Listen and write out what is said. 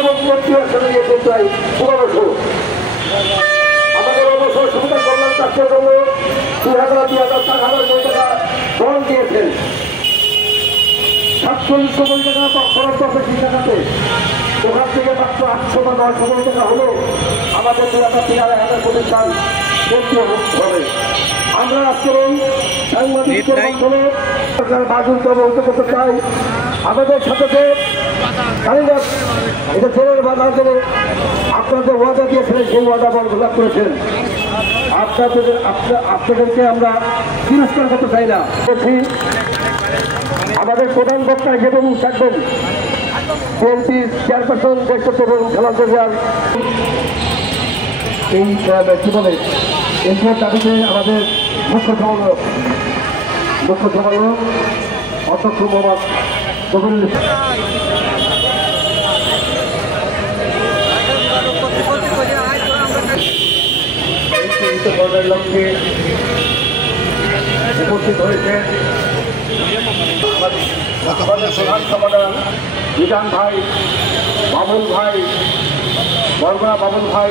এবং মন্ত্রী আসনে গিয়েছে প্রায় 15 বছর। আমাদের অবসর সুবিধা কল্যাণ ট্রাস্টের জন্য 2,000 টাকা বল দিয়েছেন। 47 কোটি টাকা খরচ করবে সেই টাকাতে। ওখান থেকে মাত্র 800 বা 900 কোটি টাকা হলো আমাদের 2,000 প্রতিষ্ঠান করতে হবে। আমরা আজকের এই সাংবাদিকদের মাধ্যমে সরকার বাজুলকে অবহিত করতে চাই, আমাদের সাথে যে কালীগঞ্জ এটা জেলের বাজার জেলে আপনাদের ওয়াদা দিয়েছিলেন সেই ওয়াদা বলবৎ করেছেন। আপনাদেরকে আমরা তিরস্কার করতে চাই না। আমাদের প্রধান বক্তা যেমন থাকবেন বিএনপি চেয়ারপারসন দেশত্ব এবং খেলাধুলা এই কি বলে এনজিওর দাবিতে আমাদের মুখ্য সমন্বয়ক অধ্যক্ষ মোহাম্মদ জহুরুল ইসলামের লক্ষ্যে উপস্থিত হয়েছেন আমাদের প্রধান সম্পাদক বিধান ভাই, বাবুল ভাই, বরগুনা বাবুল ভাই,